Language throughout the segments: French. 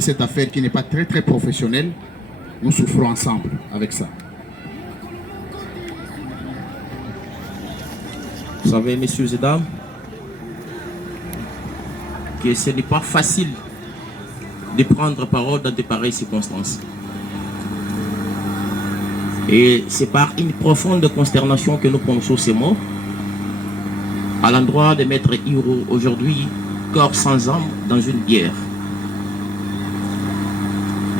Cette affaire qui n'est pas très très professionnelle, nous souffrons ensemble avec ça. Vous savez, messieurs et dames, que ce n'est pas facile de prendre parole dans de pareilles circonstances. Et c'est par une profonde consternation que nous prononçons ces mots à l'endroit de Maître Hiro, aujourd'hui corps sans âme dans une guerre.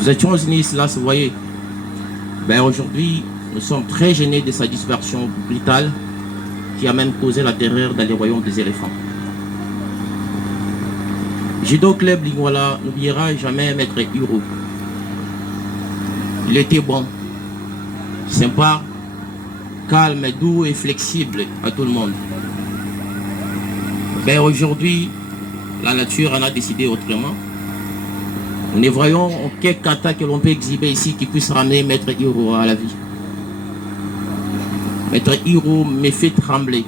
Nous étions unis, cela se voyait. Ben aujourd'hui, nous sommes très gênés de sa dispersion brutale qui a même causé la terreur dans les royaumes des éléphants. Judo Club Lingwala n'oubliera jamais Maître Hiro. Il était bon, sympa, calme, doux et flexible à tout le monde. Ben aujourd'hui, la nature en a décidé autrement. Nous ne voyons aucun kata que l'on peut exhiber ici qui puisse ramener Maître Hiro à la vie. Maître Hiro me fait trembler.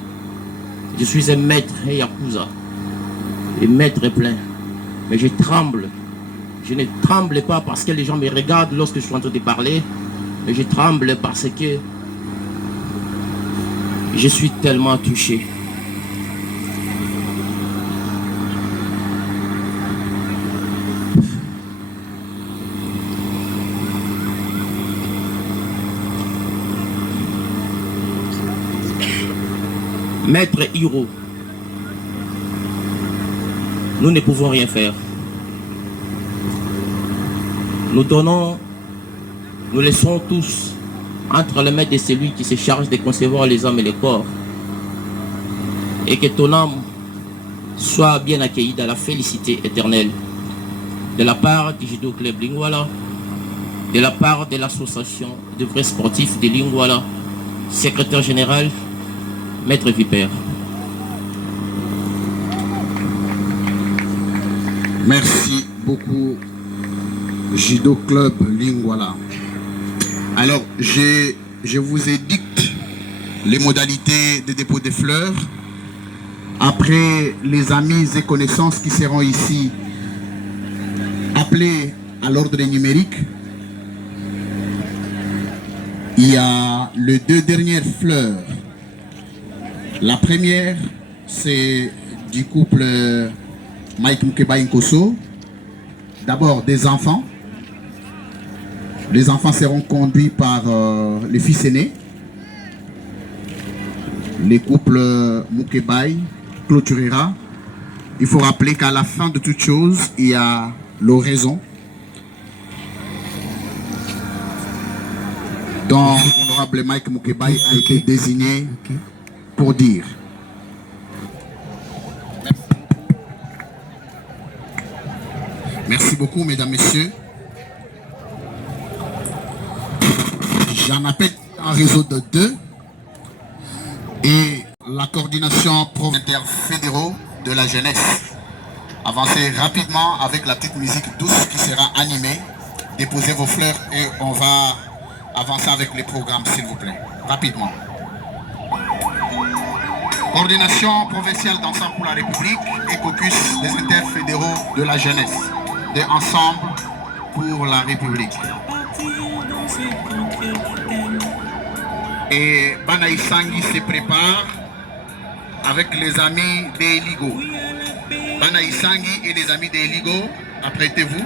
Je suis un maître Yakuza, un maître plein. Mais je tremble. Je ne tremble pas parce que les gens me regardent lorsque je suis en train de parler, mais je tremble parce que je suis tellement touché. Maître Hiro, nous ne pouvons rien faire. Nous laissons tous entre les mains de celui qui se charge de concevoir les âmes et les corps. Et que ton âme soit bien accueillie dans la félicité éternelle. De la part du Judo Club Lingwala, de la part de l'association de vrais sportifs de Lingwala, secrétaire général, Maître Vipère. Merci beaucoup, Judo Club Lingwala. Alors, je vous édicte les modalités de dépôt des fleurs. Après, les amis et connaissances qui seront ici appelés à l'ordre numérique, il y a les deux dernières fleurs. La première, c'est du couple Mike Mukebai Nkoso. D'abord, des enfants. Les enfants seront conduits par le fils aîné. Le couple Mukebai clôturera. Il faut rappeler qu'à la fin de toute chose, il y a l'oraison. Donc, l'honorable Mike Mukebai a été désigné pour dire. Merci beaucoup, mesdames, messieurs. J'en appelle un réseau de 2 et la coordination interfédéraux de la jeunesse. Avancez rapidement avec la petite musique douce qui sera animée. Déposez vos fleurs et on va avancer avec les programmes, s'il vous plaît. Rapidement. Coordination provinciale d'Ensemble pour la République et caucus des interfédéraux de la jeunesse. De Ensemble pour la République. Et Banaïsangi se prépare avec les amis d'Eligo. Banaïsangi et les amis d'Eligo, apprêtez-vous.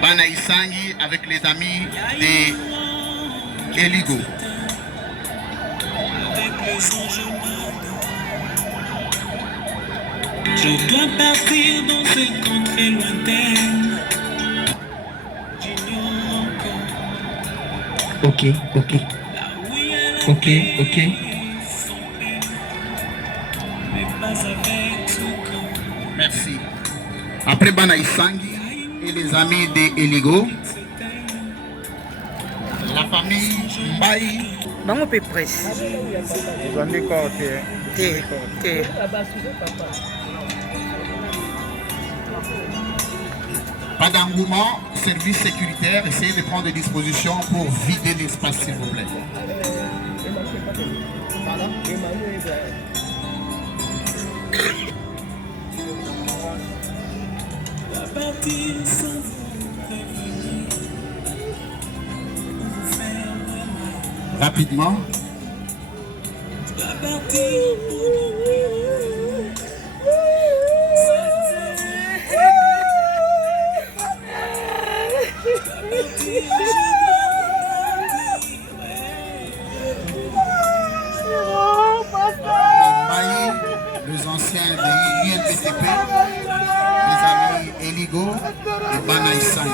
Banaïsangi avec les amis d'Eligo. Je dois partir dans ces contrées lointaines. J'ignore encore. Ok. Mais pas avec ce corps. Merci. Après Banaïsangi et les amis d'Eligo, la famille Mbaye. Bango pe presse. Te. Pas d'engouement, service sécuritaire, essayez de prendre des dispositions pour vider l'espace, s'il vous plaît. partir sans vous prévenir. Vous faire le mal. Rapidement. Je dois partir pour de vrai. Les anciens de l'INPTP, les amis Eligo et Banaïsan.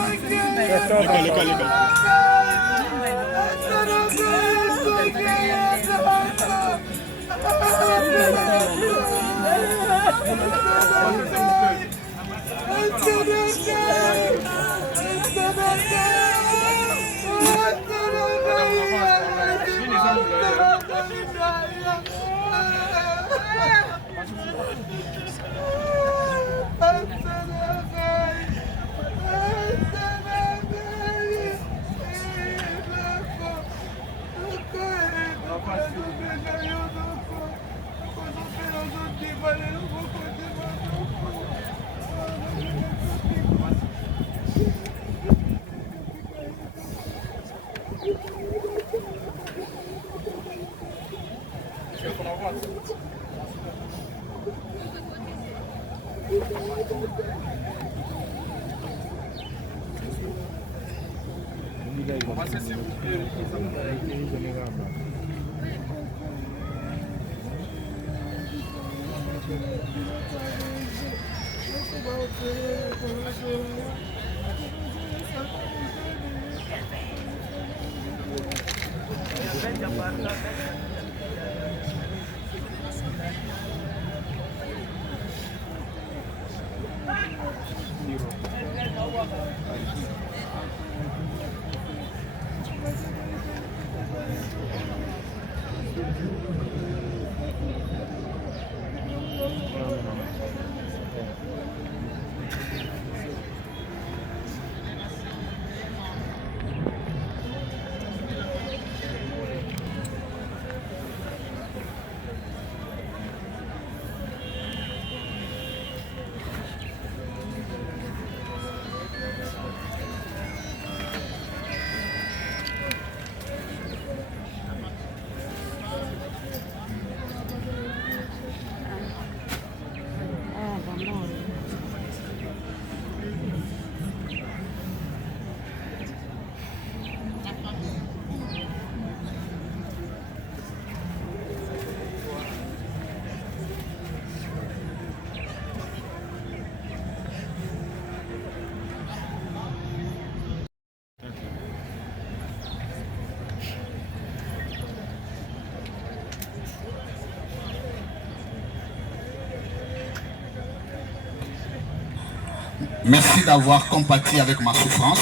Merci d'avoir compati avec ma souffrance.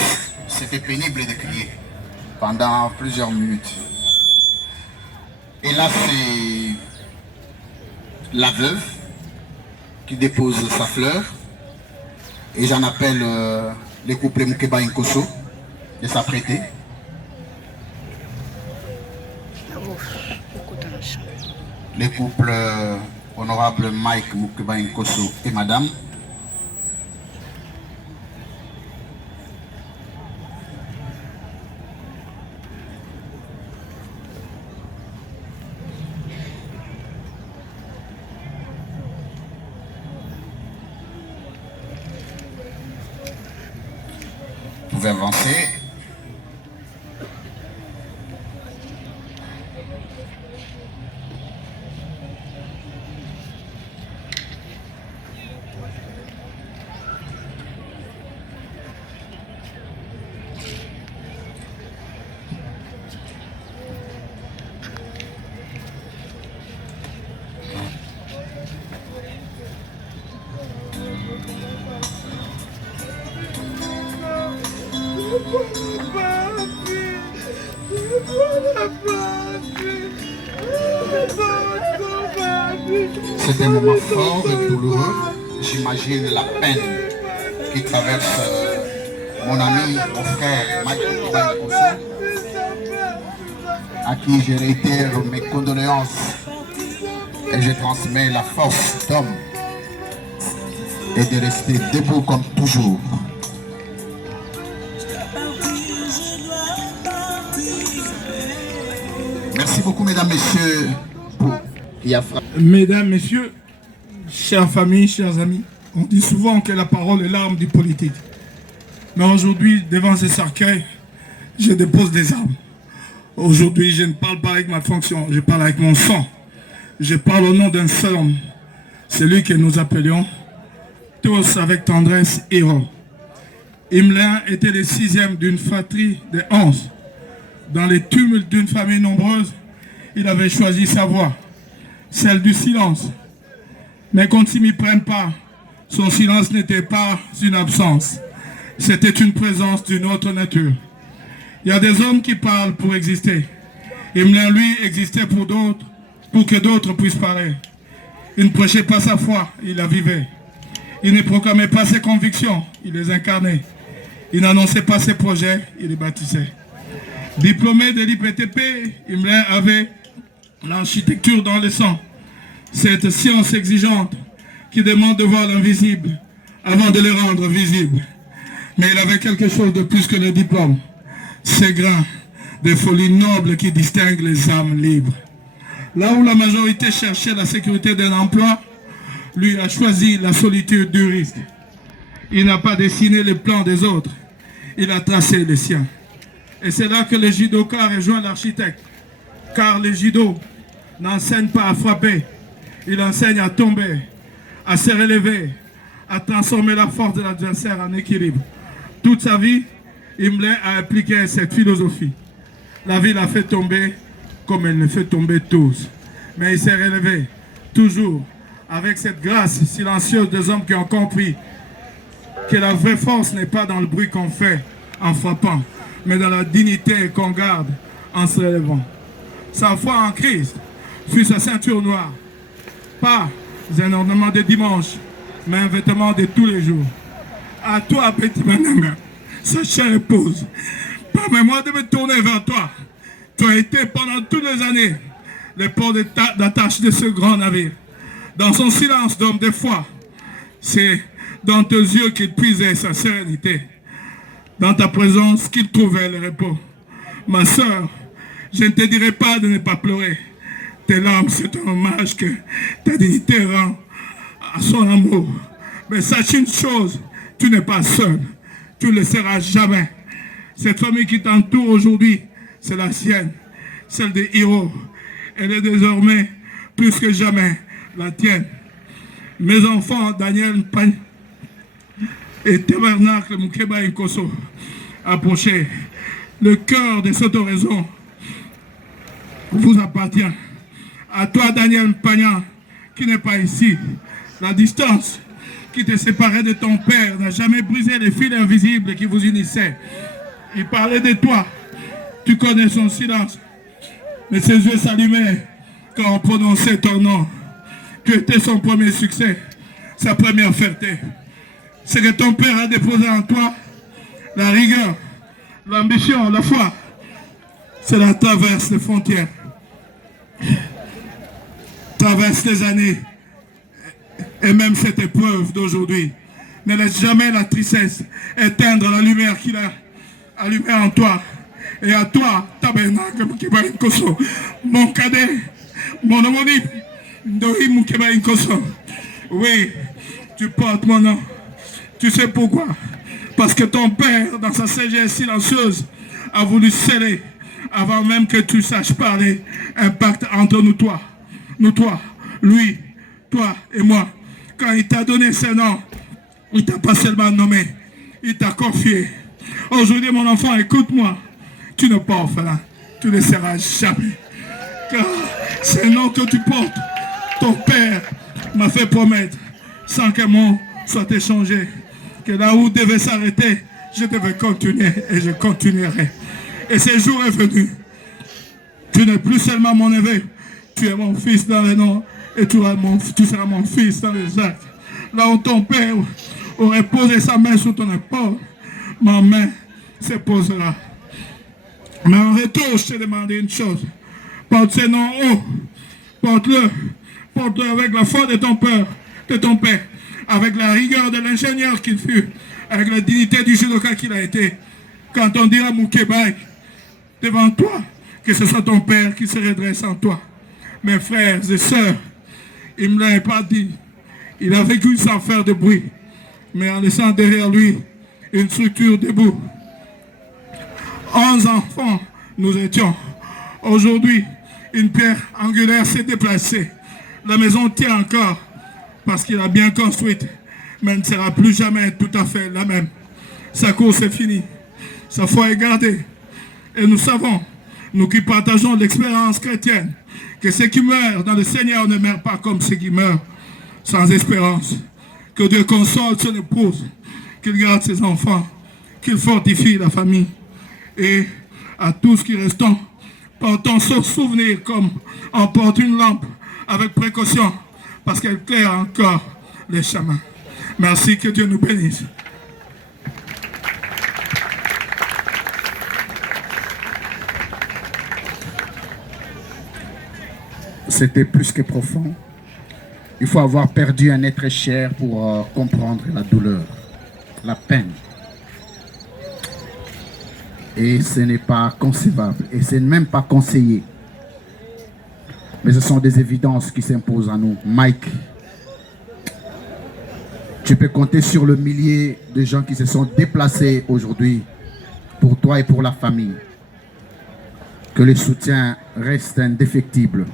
C'était pénible de crier pendant plusieurs minutes. Et là, c'est la veuve qui dépose sa fleur. Et j'en appelle le couple Mukeba Nkoso de s'apprêter. Le couple honorable Mike Mukeba Nkoso et madame. Vous pouvez avancer. C'est un moment fort et douloureux. J'imagine la peine qui traverse mon ami, mon frère Mike Mukeba Nkoso, à qui je réitère mes condoléances et je transmets la force d'homme et de rester debout comme toujours. Merci beaucoup, mesdames, messieurs. Mesdames, messieurs, chères familles, chers amis, on dit souvent que la parole est l'arme du politique. Mais aujourd'hui, devant ce cercueil, je dépose des armes. Aujourd'hui, je ne parle pas avec ma fonction, je parle avec mon sang. Je parle au nom d'un seul homme, celui que nous appelions tous avec tendresse héros. Himelin était le 6e d'une fratrie de 11. Dans les tumultes d'une famille nombreuse, il avait choisi sa voie, celle du silence. Mais quand il m'y prenne pas, son silence n'était pas une absence. C'était une présence d'une autre nature. Il y a des hommes qui parlent pour exister. Himelin, lui, existait pour d'autres, pour que d'autres puissent parler. Il ne prêchait pas sa foi, il la vivait. Il ne proclamait pas ses convictions, il les incarnait. Il n'annonçait pas ses projets, il les bâtissait. Diplômé de l'IPTP, Himelin avait l'architecture dans le sang. Cette science exigeante qui demande de voir l'invisible avant de le rendre visible. Mais il avait quelque chose de plus que le diplôme. Ces grains de folie noble qui distinguent les âmes libres. Là où la majorité cherchait la sécurité d'un emploi, lui a choisi la solitude du risque. Il n'a pas dessiné les plans des autres, il a tracé les siens. Et c'est là que le judoka rejoint l'architecte. Car le judo n'enseigne pas à frapper, il enseigne à tomber, à se relever, à transformer la force de l'adversaire en équilibre. Toute sa vie, Himelin a appliqué cette philosophie. La vie l'a fait tomber comme elle le fait tomber tous. Mais il s'est relevé, toujours, avec cette grâce silencieuse des hommes qui ont compris que la vraie force n'est pas dans le bruit qu'on fait en frappant, mais dans la dignité qu'on garde en se relevant. Sa foi en Christ fut sa ceinture noire. Pas un ornement de dimanche, mais un vêtement de tous les jours. À toi, petit Mananga, sa chère épouse, permets-moi de me tourner vers toi. Tu as été pendant toutes les années le port d'attache de ce grand navire. Dans son silence d'homme de foi, c'est dans tes yeux qu'il puisait sa sérénité. Dans ta présence qu'il trouvait le repos. Ma soeur, je ne te dirai pas de ne pas pleurer. Tes larmes, c'est un hommage que ta dignité rend à son amour. Mais sache une chose, tu n'es pas seul. Tu ne le seras jamais. Cette famille qui t'entoure aujourd'hui, c'est la sienne, celle des héros. Elle est désormais, plus que jamais, la tienne. Mes enfants, Daniel Pagne et Tabernacle Mukeba Nkoso, approchez. Le cœur de cette oraison vous appartient. À toi, Daniel Pagnan, qui n'est pas ici. La distance qui te séparait de ton père n'a jamais brisé les fils invisibles qui vous unissaient. Il parlait de toi. Tu connais son silence. Mais ses yeux s'allumaient quand on prononçait ton nom. Tu étais son premier succès, sa première fierté. C'est que ton père a déposé en toi la rigueur, l'ambition, la foi. Cela traverse les frontières. Traverse les années et même cette épreuve d'aujourd'hui. Ne laisse jamais la tristesse éteindre la lumière qu'il a allumée en toi. Et à toi, Tabernacle Mukeba Nkoso, mon cadet, mon homonyme, Ndori Mukeba Nkoso. Oui, tu portes mon nom. Tu sais pourquoi? Parce que ton père, dans sa sagesse silencieuse, a voulu sceller, avant même que tu saches parler, un pacte entre nous, toi, lui, toi et moi. Quand il t'a donné ce nom, il t'a pas seulement nommé, il t'a confié. Aujourd'hui, mon enfant, écoute-moi. Tu n'es pas orphelin, tu ne seras jamais. Car c'est le nom que tu portes. Ton père m'a fait promettre, sans qu'un mot soit échangé, que là où devait s'arrêter, je devais continuer et je continuerai. Et ce jour est venu. Tu n'es plus seulement mon neveu, tu es mon fils dans le nom et tu seras mon fils dans les actes. Là où ton père aurait posé sa main sur ton épaule, ma main se posera. Mais en retour, je t'ai demandé une chose. Porte ce nom haut. Porte-le. Porte-le avec la foi de ton père. avec la rigueur de l'ingénieur qu'il fut, avec la dignité du judoka qu'il a été. Quand on dira Moukébaï devant toi, que ce soit ton père qui se redresse en toi. Mes frères et sœurs, il ne me l'a pas dit. Il a vécu sans faire de bruit, mais en laissant derrière lui une structure debout. 11 enfants, nous étions. Aujourd'hui, une pierre angulaire s'est déplacée. La maison tient encore parce qu'il a bien construite, mais ne sera plus jamais tout à fait la même. Sa course est finie. Sa foi est gardée. Et nous savons, nous qui partageons l'expérience chrétienne, que ceux qui meurent dans le Seigneur ne meurent pas comme ceux qui meurent sans espérance. Que Dieu console son épouse, qu'il garde ses enfants, qu'il fortifie la famille. Et à tous qui restons, portons ce souvenir comme on porte une lampe avec précaution, parce qu'elle éclaire encore les chemins. Merci, que Dieu nous bénisse. C'était plus que profond. Il faut avoir perdu un être cher pour comprendre la douleur, la peine. Et ce n'est pas concevable, et ce n'est même pas conseillé. Mais ce sont des évidences qui s'imposent à nous. Mike, tu peux compter sur le millier de gens qui se sont déplacés aujourd'hui pour toi et pour la famille. Que le soutien reste indéfectible.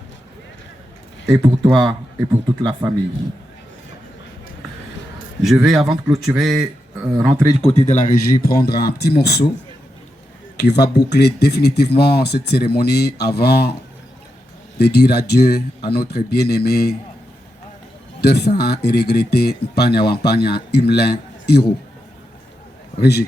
Et pour toi et pour toute la famille. Je vais, avant de clôturer, rentrer du côté de la régie, prendre un petit morceau qui va boucler définitivement cette cérémonie avant de dire adieu à notre bien-aimé, défunt et regretté Mpanya Wampanya Humelin Hiro. Régie.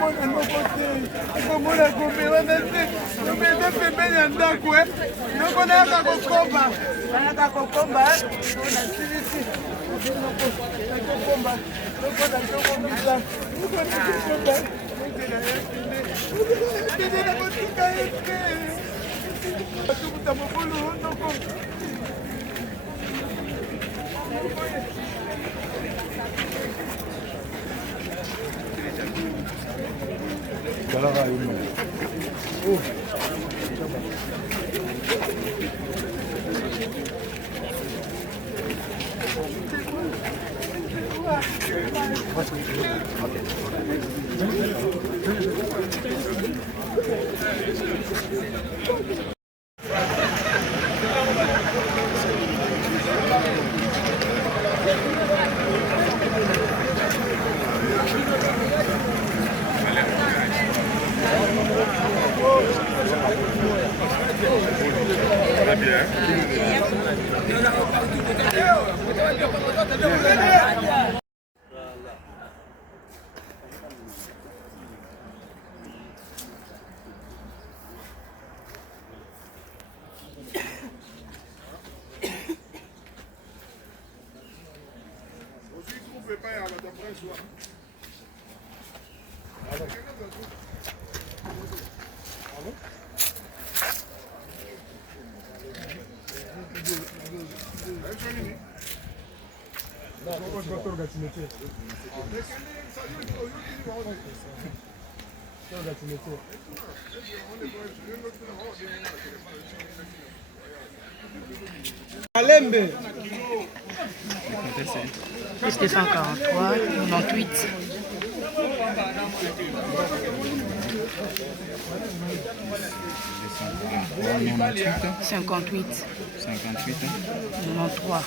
komona noko te komona kobe wana te tobende pembeni ya ndako noko nayaka kokomba na silisi nakokomba noko na tokombisa noko nakokomba ende na kotika ete atukuta mokolo noko Alembe. Plus 243, 98. 58. 93.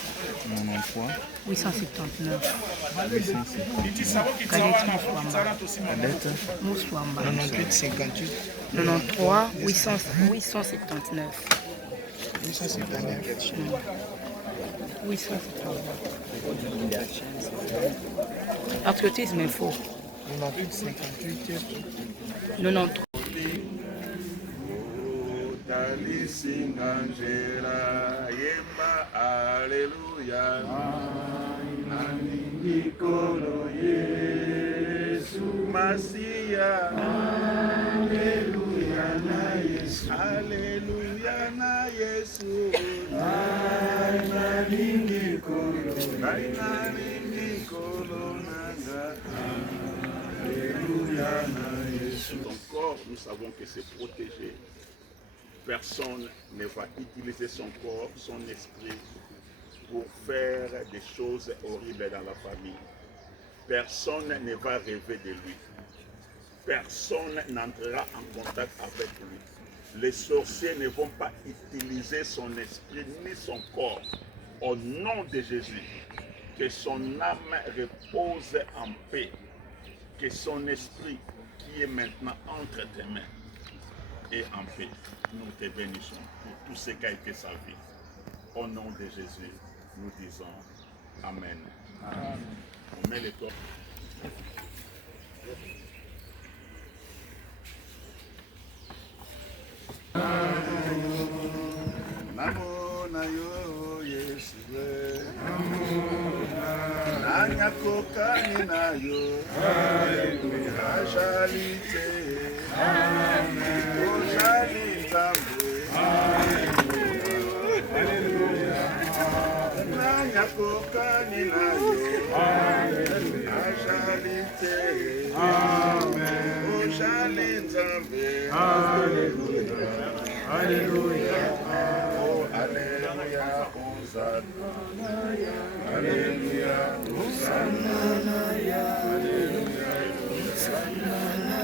879. Cadette Moussouamba. 98, 58. 93, 879. 879. Patriotisme info. 98, 58. 93. Talisinganjera yemba aleluya nanikolo Yesu Masia aleluya na Yesu nanikolo nanga aleluya na Yesu. Encore nous savons que c'est protégé. Personne ne va utiliser son corps, son esprit pour faire des choses horribles dans la famille. Personne ne va rêver de lui. Personne n'entrera en contact avec lui. Les sorciers ne vont pas utiliser son esprit ni son corps. Au nom de Jésus, que son âme repose en paix. Que son esprit qui est maintenant entre tes mains et en paix. Nous te bénissons pour tout ce qu'a été sa vie. Au nom de Jésus, nous disons Amen. Amen. On met les corps. Namo na yo Yesu nanya kokani na yo ajalite ojali nzambe nanya kokani na yo ajalite ojali nzambe Alléluia. Oh, Alléluia, Hosanna. Alléluia, Hosanna.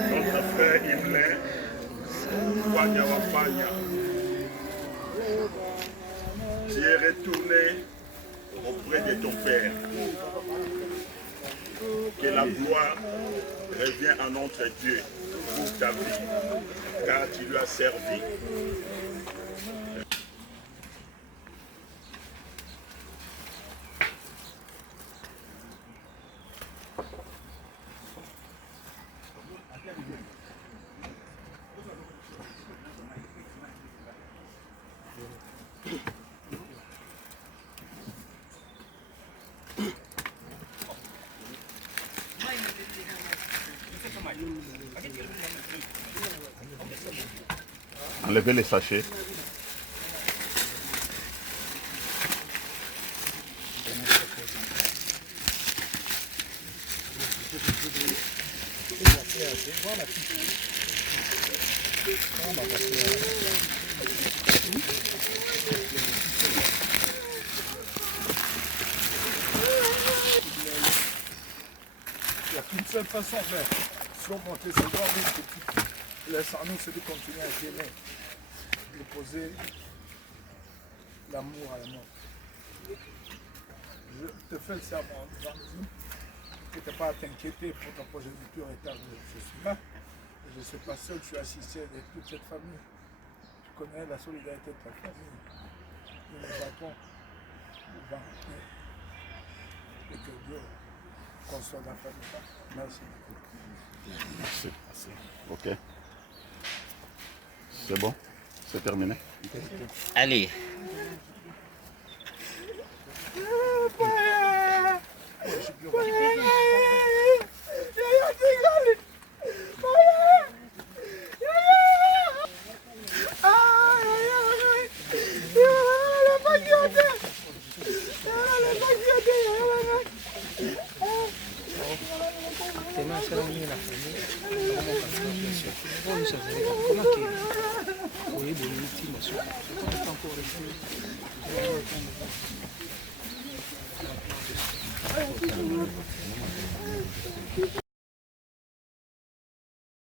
Notre frère Himmler, Wanya Wapanya, tu es retourné auprès de ton Père. Que la gloire revienne à notre Dieu pour ta vie, car tu lui as servi. Enlevez les sachets. Il n'y a qu'une seule façon de surmonter ces grands risques qui laissent en nous, c'est de continuer à s'aimer, de poser l'amour à la mort. Je te fais le serment que tu n'as pas à t'inquiéter pour ta progéniture éternelle. Je suis là, et je ne suis pas seul, je suis assisté avec toute cette famille. Tu connais la solidarité de ta famille. Nous nous battons au vent. Et que Dieu conçoit la famille. Merci beaucoup. Merci. Ok. C'est bon? C'est terminé? Allez.